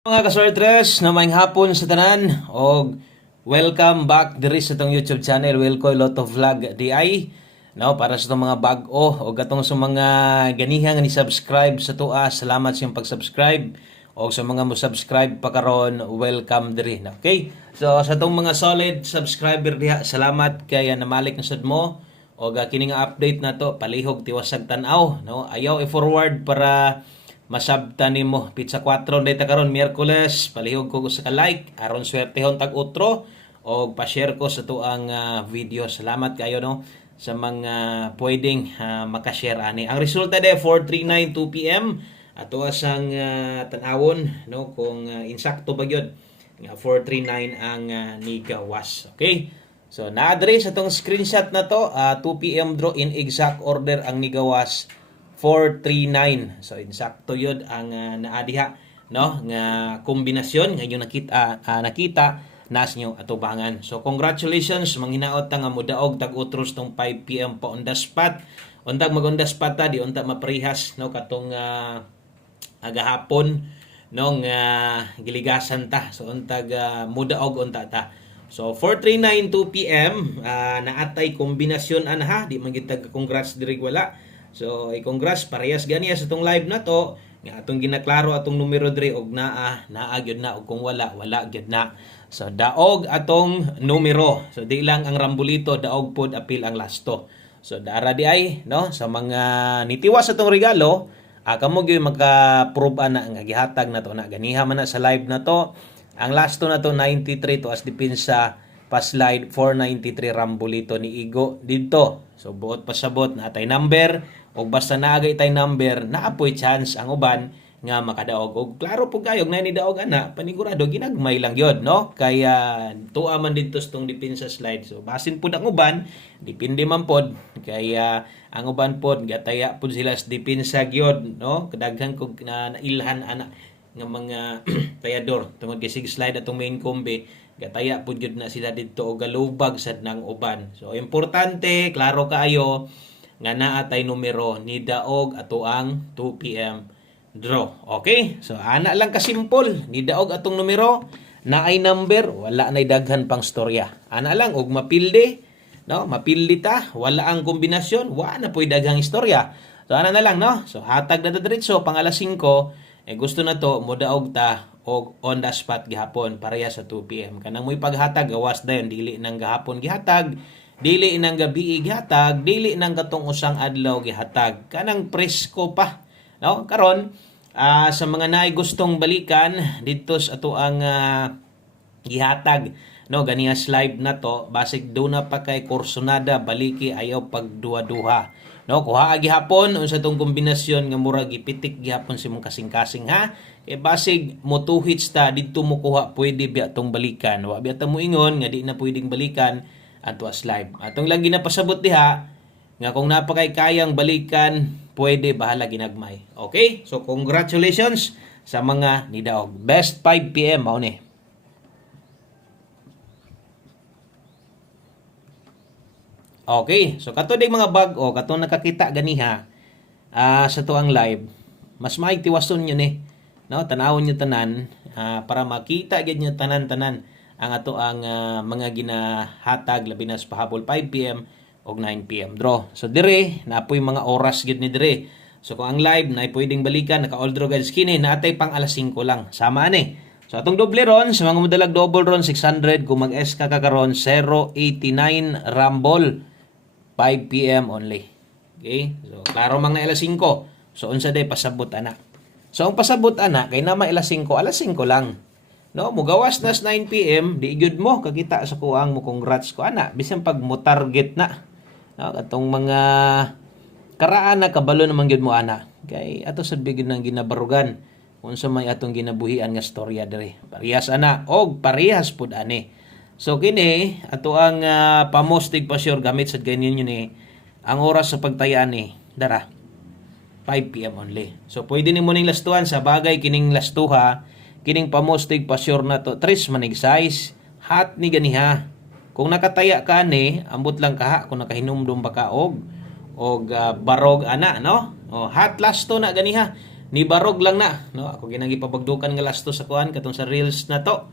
Mga kasortres, na maayong hapon sa tanan og welcome back diri sa tong YouTube channel Wilcoy Lotto Vlog DI. No, para sa tong mga bag-o o gatong sa mga ganihang ni subscribe sa tuwa, salamat sa iyong pag-subscribe o sa mga mo subscribe pa karon, welcome diri. Okay? So sa tong mga solid subscriber diha, salamat kay namalik na sad mo og kini nga update na to palihog tiwasag tan-aw, no? Ayaw i-forward para masabtan nimo pizza 4 data karon Miyerkules, palihog ko sa ka-like aron swertehon tag utro o pa-share ko sa tuang video. Salamat kayo no sa mga pwedeng maka-share ani. Ang resulta de 4:39 2 PM ato asang tan-awon no kung insakto ba gyud nga 4:39 ang nigawas. Okay? So na-address sa tong screenshot na to 2 PM draw in exact order ang nigawas 439. So insakto yun ang naadiha no nga kombinasyon nga yung nakita nas nyo atubangan. So congratulations manghinaot ta nga mudaog tag utros tong 5 PM pa on the spot. Untag mag on the spot ta di unta maparihas no katong agahapon no nga giligasan ta. So untag mudaog unta ta. So 439 2 PM naatay kombinasyon ha di man gid congrats diri wala. So, congrats parehas ganiya sa itong live na to nga atong ginaklaro atong numero diri og naa gyud na og kung wala gyud na. So daog atong numero. So di lang ang rambolito, daog pod apil ang lasto. So dara di ay no sa mga nitiwas atong regalo, kamo gyud maka-prove ana nga gihatag na to na ganiha man na sa live na to. Ang lasto na to 93 to as depensa pa slide 493 rambolito ni Igo dito. So buot pasabot na atay number o basta naagay tay number naapoy chance ang uban nga makadaog og klaro po kayo na ni daog ana panigurado ginagmay lang yun no kaya tuwa man dito tong depensa slide. So basin pud ang uban depende man pod kaya ang uban pod gataya pud sila sa depensa gyud no kadaghan kog nailhan ana nga mga tayador tungod kay sig slide atong main kombe gataya pud gyud na sila didto og galubag sad nang uban. So importante klaro kaayo nga naa tay numero ni daog ato ang 2 PM draw. Okay? So ana lang ka simple ni daog atong numero naay number wala nay daghan pang storya. Ana lang og mapilde no mapildi ta wala ang kombinasyon wala na poy daghang istorya. So ana na lang no. So hatag na diretso pang alas 5 gusto na to modaog ta og on the spot gihapon pareha sa 2 PM. Kanang mo'y paghatag gawas dayon dili nang gahapon gihatag, dili nang gabi gihatag, dili nang katong usang adlaw gihatag. Kanang presko pa. No? Karon sa mga naay gustong balikan dito sa ato ang gihatag no ganiya live na to basig do na pa kay kursonada baliki ayaw pagduha-duha. No, kuha gihapon unsa tong kombinasyon nga mura gipitik gihapon si mong kasing-kasing ha. Kay basig motuhits ta didto mo kuha pwede biya tong balikan. Wa biya ta mo ingon nga di na pwedeng balikan ato as live. Atong lang ginapasabot diha nga kung napakay kayang balikan pwede bahala ginagmay. Okay? So congratulations sa mga nidaog. Best 5 PM mao ni. Okay, so kato day mga bag-o, kato nakakita ganiha sa tuang live, mas maayong tiwason nyo ni, no? Tanawon nyo tanan para makita gid nyo tanan-tanan ang ato ang mga ginahatag labi na sa pahabol 5 PM o 9 PM draw. So dire, napoy mga oras gid ni dire. So kung ang live na pwedeng balikan, naka-all draw guys kini, naatay pang alas 5 lang. Sama ani. So atong doble ron, sa mga modalag double ron 600, kung mag-S ka karon 089 Rumble. 5 PM only. Okay? So, klaro mang na alas 5. So, unsa day pasabot ana. So, ang pasabot ana, kay na alas 5 lang. No? Mugawas nas 9 PM, di gyud mo, kakita sa kuang mo, congrats ko ana. Bisan pag mo target na. No? Katong mga karaan na kabalo naman gyud mo ana. Kay, ato sa bigyan ng ginabarugan. Unsa may atong ginabuhian nga storya diri. Parehas ana, og parehas pud ani. So kini ato ang pamostig pa sure gamit sa ganyan yun ang oras sa pagtayaan dara 5 PM only. So pwede ni mo ning lastuhan sa bagay kining lastuha kining pamostig pa sure na to 3 manig size hat ni ganiha. Kung nakataya ka ambot lang kaha kung nakahinumdum ba ka og barog ana no. O hat lasto na ganiha. Ni barog lang na, no? Ako ginagi pabagdukan nga lasto sa kuan katong sa reels na to.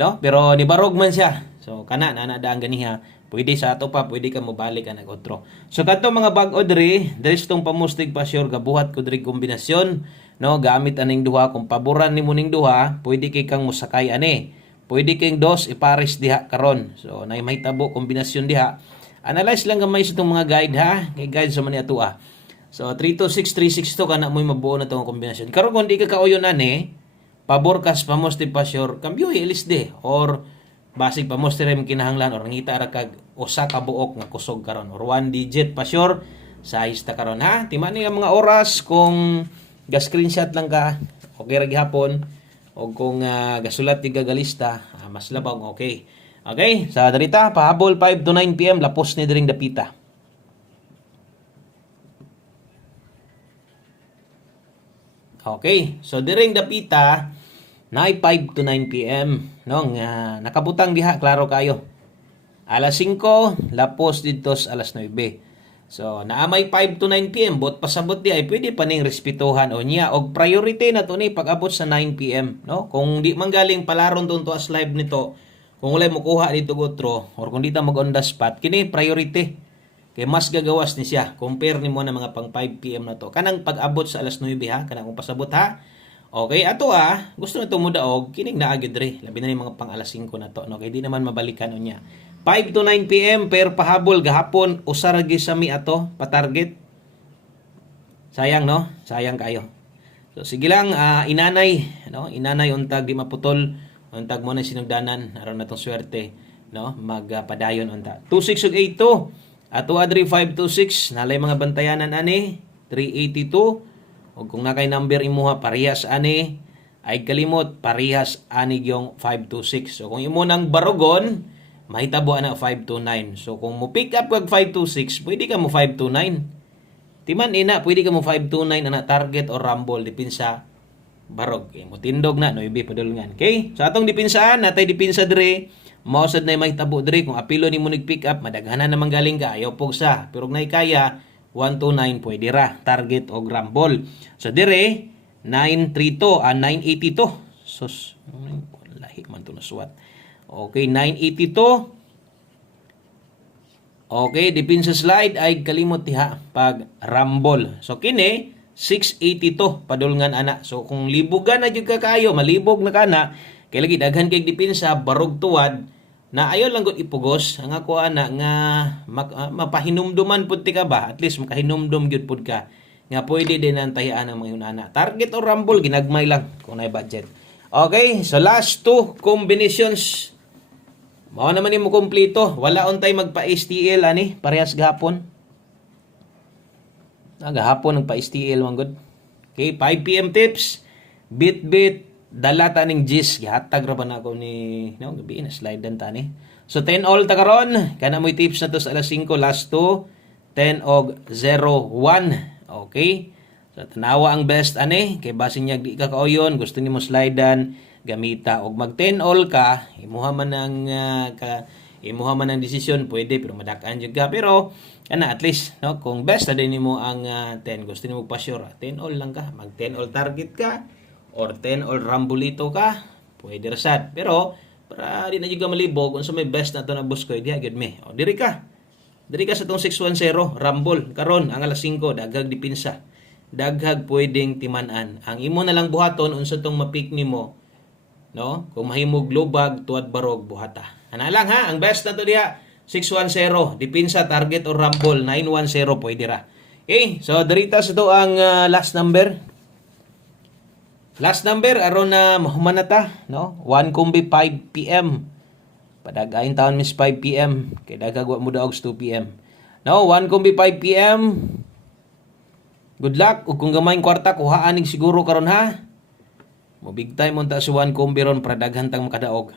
No? Pero ni barog man siya. So kana na daan ganiha. Pwede sa ato pa, pwede ka mobalik ka nag-otro. So kadto mga bag-o diri, dres tong pamustig pa sure gabuhat ko diri kombinasyon, no? Gamit aning duha kung paboran nimo ning duha, pwede kay kang musakay ani. Pwede kayong dos ipares diha karon. So nay mahitabo kombinasyon diha. Analyze lang gamay sa itong mga guide ha. Kay guide sa man ato ah. So 326 362 kana mo mabuo na tong kombinasyon. Karon kung di ka kauyon ani, pabor kas pamoste pa sure kambyo LSD or basig pamoste rim kinahanglan or ngita ra kag usa ka buok nga kusog karon or one digit pa sure size ta karon ha. Timan ni mga oras kung ga-screenshot lang ka okay ra gihapon o kung gasulat di gagalista mas labang okay. Okay, sa darita pahabol 5 to 9 PM lapos ni diring dapita. Okay, so diring dapita naay 5 to 9 PM no nga nakabutang diha klaro kayo. Alas 5 lapos dito sa alas 9. So naamay 5 to 9 PM bot pasabot di ay pwede pa ning respetuhan o niya og priority na to ni pag-abot sa 9 PM no. Kung di man galing palaron to as live nito, kung walay mo kuha dito gotro or kung di ta mag on the spot kini priority kay mas gagawas ni siya compare nimo na mga pang 5 PM na to kanang pag-abot sa alas 9 ha kanang kung pasabot ha. Okay ato gusto na to mudaog kining naa gyud re labi na ni mga pang alas 5 na to no kay di naman mabalikan unya 5 to 9 PM per pahabol gahapon usa ra gyud sa mi ato pa target. Sayang no, sayang kayo. So sige lang inanay no, inanay untag di maputol. Untag mo na sinugdanan aron natong swerte no magpadayon unta 26 ug 82 ato adri 526 nalay mga bantayanan ani 382 ug kung nakay number imuha parehas ani ay kalimot parehas ani gyong 526. So kung imo nang barugon mahitabo ana 529. So kung mo pick up kag 526 pwede ka mo 529 timan ina pwede ka mo 529 ana target or rumble dipin sa barog mo tindog na no ibi padulngan. Okay, so atong dipinsaan natay dipinsa dire mausad na mahitabo dire kung apilo nimo nig pick up madaghanan naman galing ka ayaw pugsa pero nay kaya 129 pwede ra target o rumble. So dire 932 982 sus lahi man to nasuwat. Okay 982. Okay dipinsa slide ay kalimot diha pag rumble. So kini 682 padulngan ana. So kung libugan na jud ka kayo, malibog na kana, kay lagi daghan kay dipinsa barog tuwad na ayo lang gud ipugos ang ako ana nga mapahinumduman pud ti ka ba? At least makahinumdum gyud pud ka nga pwede din antayan ang mga yunana. Target o rumble ginagmay lang kung nay budget. Okay, so last two combinations. Mao naman nimo kompleto. Wala untay magpa STL ani, parehas gahapon. Gahapon nagpa-STL man good. Okay, 5 PM tips. Bit dalata ning gis gihatag ra ba na ako ni no gabi na slide dan tani. So 10 all ta karon. Kana mo'y tips na to sa alas 5 last 2 10 og 01. Okay? So tanawa ang best ani kay basin niya di ka kauyon gusto nimo slidean gamita og mag 10 all ka imuha man ang imuha man ang desisyon pwede pero madak-an jud ka pero kana at least no kung best na din nimo ang 10 gusto nimo pa sure 10 all lang ka mag 10 all target ka or 10 all rambulito ka pwede ra sad pero para di na jud ka malibog unsa may best na to na buskoy diha gyud me o diri ka sa tong 610 rambol karon ang alas 5 daghag dipinsa daghag pwedeng timan-an ang imo na lang buhaton unsa tong mapik nimo no kung mahimog lubag tuad barog buhata ana lang ha ang best na to diha 610 dipinsa target or rumble 910 pwede ra. Okay, so dirita sa to ang last number aron na mahumanata no 1 kumbi 5 PM padagain taon mis 5 PM kay dagagwa mo daog 2 PM no 1 kumbi 5 PM good luck ug kung gamay kwarta kuhaan ning siguro karon ha mo big time unta sa 1 kumbi ron para daghan tang makadaog.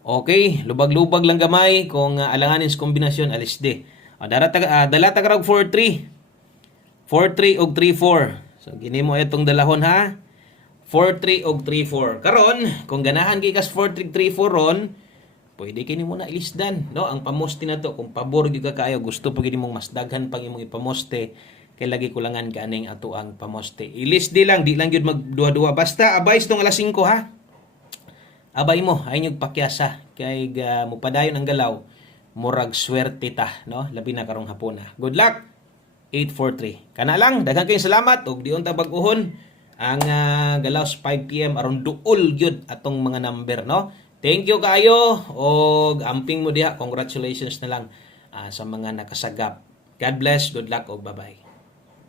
Okay, lubag-lubag lang gamay kung alanganin sa kombinasyon alis di. Dala ta karog 4-3 og 3-4. So ginimo itong dalahon ha. 4-3 og 3-4. Karon, kung ganahan kay kas 4-3 3-4 ron, pwede kini mo na ilisdan, no? Ang pamoste na to kung pabor gyud ka kayo, gusto pa gid mong mas daghan pang imong ipamoste kay lagi kulangan kaning ato ang pamoste. Ilis di lang, di lang yun magduwa-duwa. Basta abay itong alas 5 ha. Abay mo, ay nyo pakyasa. Kay mupadayon ang galaw, murag swerte ta, no? Labi na karong hapon na. Good luck! 843. Kana lang, daghang kayong salamat ug diyon ta bag-uhon ang galaw sa 5 PM aron duol gyud atong mga number, no? Thank you kayo og amping mo diha. Congratulations na lang sa mga nakasagap. God bless, good luck og bye-bye.